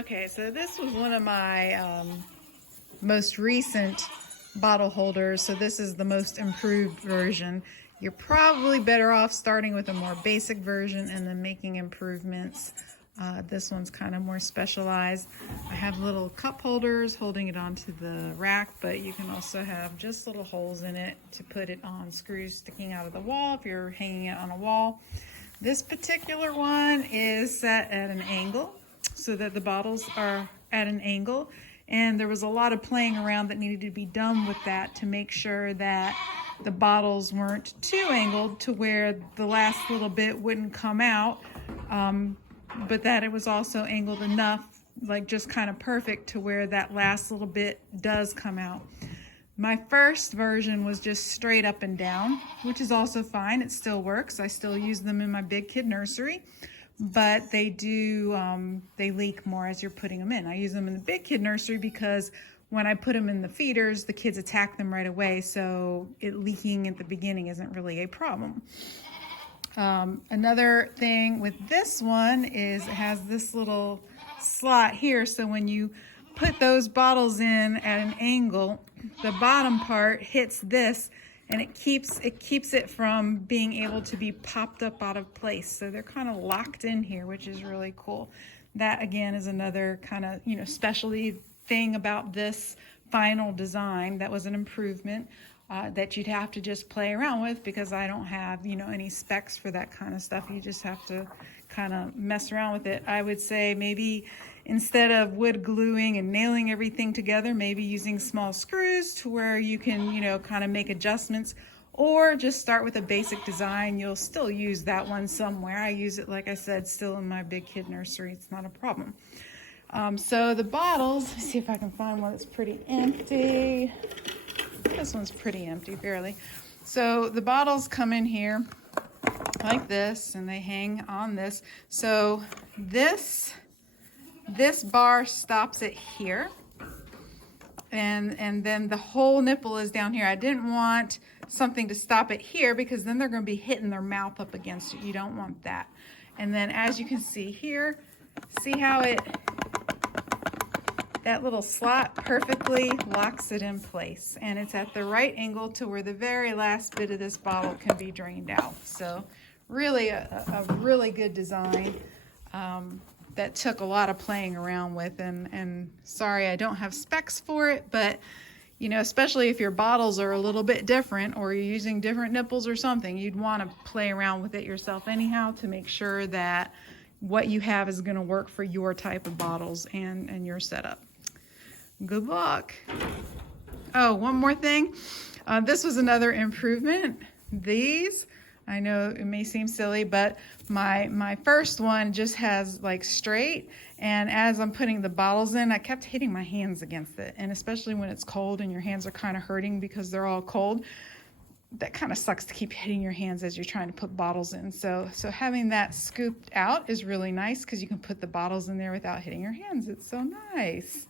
Okay, so this was one of my most recent bottle holders. So this is the most improved version. You're probably better off starting with a more basic version and then making improvements. This one's kind of more specialized. I have little cup holders holding it onto the rack, but you can also have just little holes in it to put it on screws sticking out of the wall if you're hanging it on a wall. This particular one is set at an angle so that the bottles are at an angle, and there was a lot of playing around that needed to be done with that to make sure that the bottles weren't too angled to where the last little bit wouldn't come out, but that it was also angled enough, like just kind of perfect, to where that last little bit does come out. My first version was just straight up and down, which is also fine. It still works. I still use them in my big kid nursery, but they do, they leak more as you're putting them in. I use them in the big kid nursery because when I put them in the feeders, the kids attack them right away, so it leaking at the beginning isn't really a problem. Another thing with this one is it has this little slot here, so when you put those bottles in at an angle, the bottom part hits this and it keeps it from being able to be popped up out of place. So they're kind of locked in here, which is really cool. That again is another kind of, specialty thing about this final design that was an improvement that you'd have to just play around with, because I don't have, any specs for that kind of stuff. You just have to kind of mess around with it. I would say maybe instead of wood gluing and nailing everything together, maybe using small screws to where you can, kind of make adjustments, or just start with a basic design. You'll still use that one somewhere. I use it, like I said, still in my big kid nursery. It's not a problem. So the bottles, let's see if I can find one that's pretty empty. This one's pretty empty, fairly. So the bottles come in here like this, and they hang on this. So this bar stops it here, and then the whole nipple is down here. I didn't want something to stop it here because then they're going to be hitting their mouth up against it. You don't want that. And then as you can see here, see how that little slot perfectly locks it in place, and it's at the right angle to where the very last bit of this bottle can be drained out. So really a really good design that took a lot of playing around with, and sorry I don't have specs for it, but especially if your bottles are a little bit different or you're using different nipples or something, you'd want to play around with it yourself anyhow to make sure that what you have is going to work for your type of bottles and your setup. Good luck. Oh, one more thing. This was another improvement. These, I know it may seem silly, but my first one just has like straight, and as I'm putting the bottles in, I kept hitting my hands against it, and especially when it's cold and your hands are kind of hurting because they're all cold, that kind of sucks to keep hitting your hands as you're trying to put bottles in. So having that scooped out is really nice because you can put the bottles in there without hitting your hands. It's so nice.